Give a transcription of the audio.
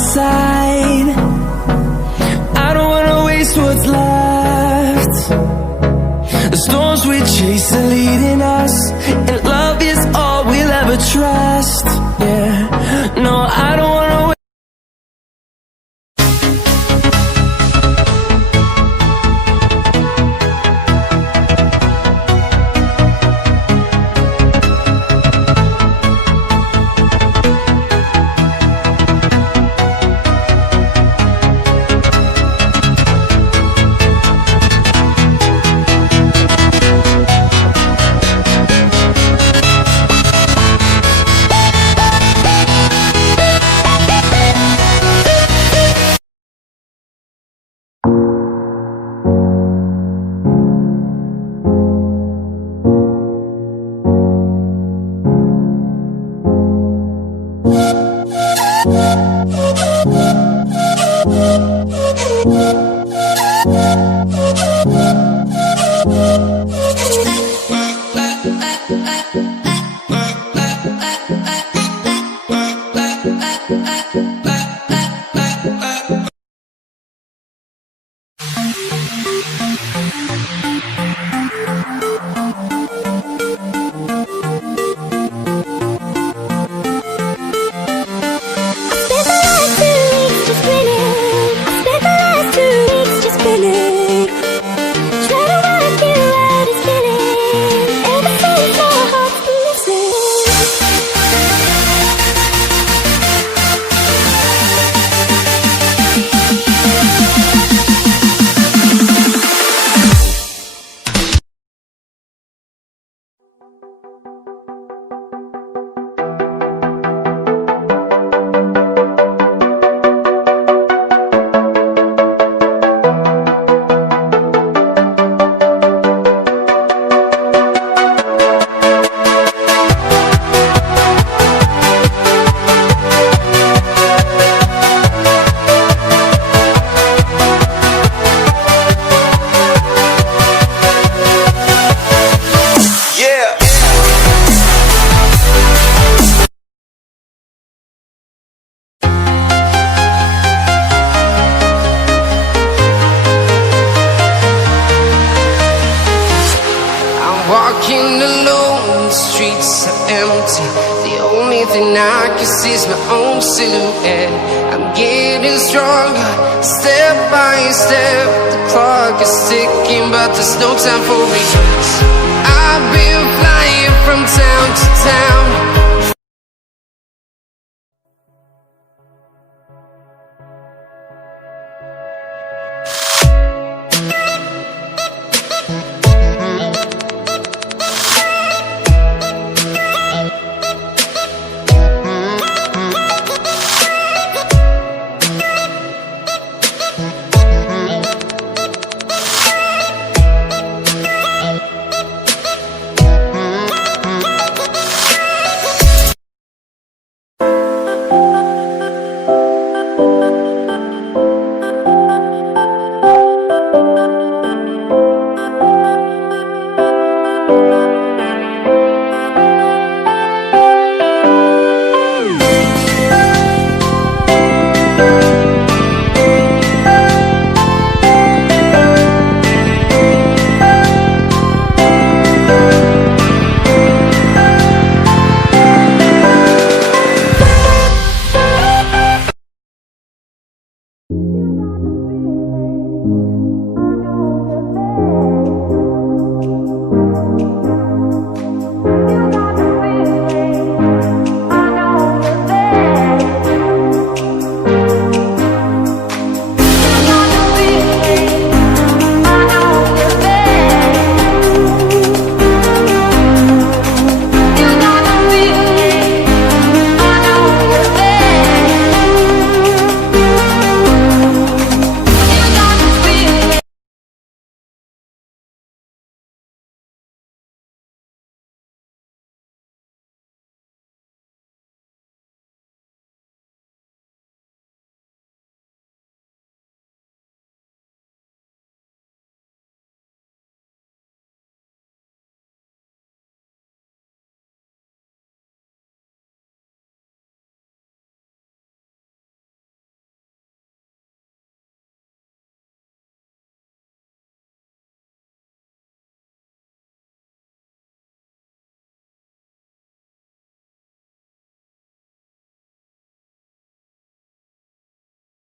side. I don't wanna waste what's left. The storms we chase are leading us, and love is all we'll ever trust. Yeah, no, I don't wanna wait. Walking alone, the streets are empty. The only thing I can see is my own silhouette. I'm getting stronger, step by step. The clock is ticking, but there's no time for regrets. I've been flying from town to town,